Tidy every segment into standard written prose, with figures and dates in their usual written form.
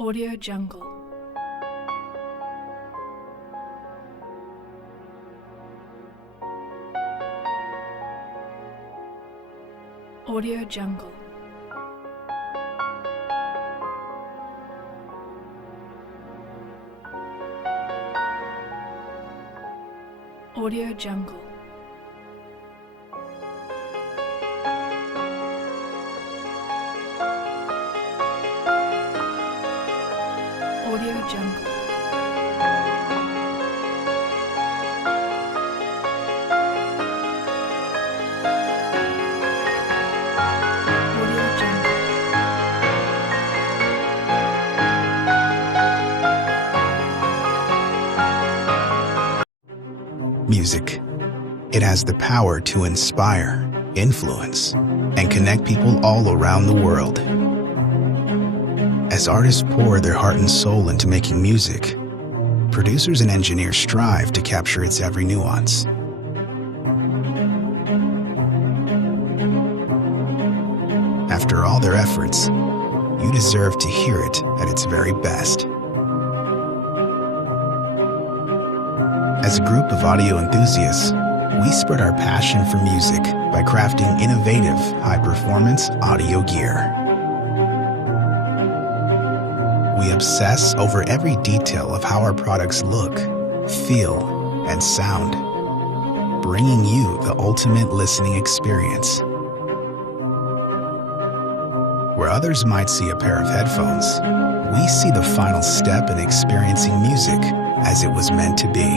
Audio Jungle. Audio Jungle. Audio Jungle. Audio Jungle. Music. It has the power to inspire, influence, and connect people all around the world. As artists pour their heart and soul into making music, producers and engineers strive to capture its every nuance. After all their efforts, you deserve to hear it at its very best. As a group of audio enthusiasts, we spread our passion for music by crafting innovative, high-performance audio gear. We obsess over every detail of how our products look, feel, and sound, bringing you the ultimate listening experience. Where others might see a pair of headphones, we see the final step in experiencing music as it was meant to be.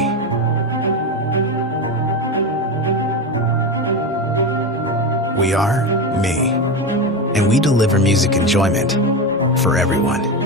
We are Me, and we deliver music enjoyment for everyone.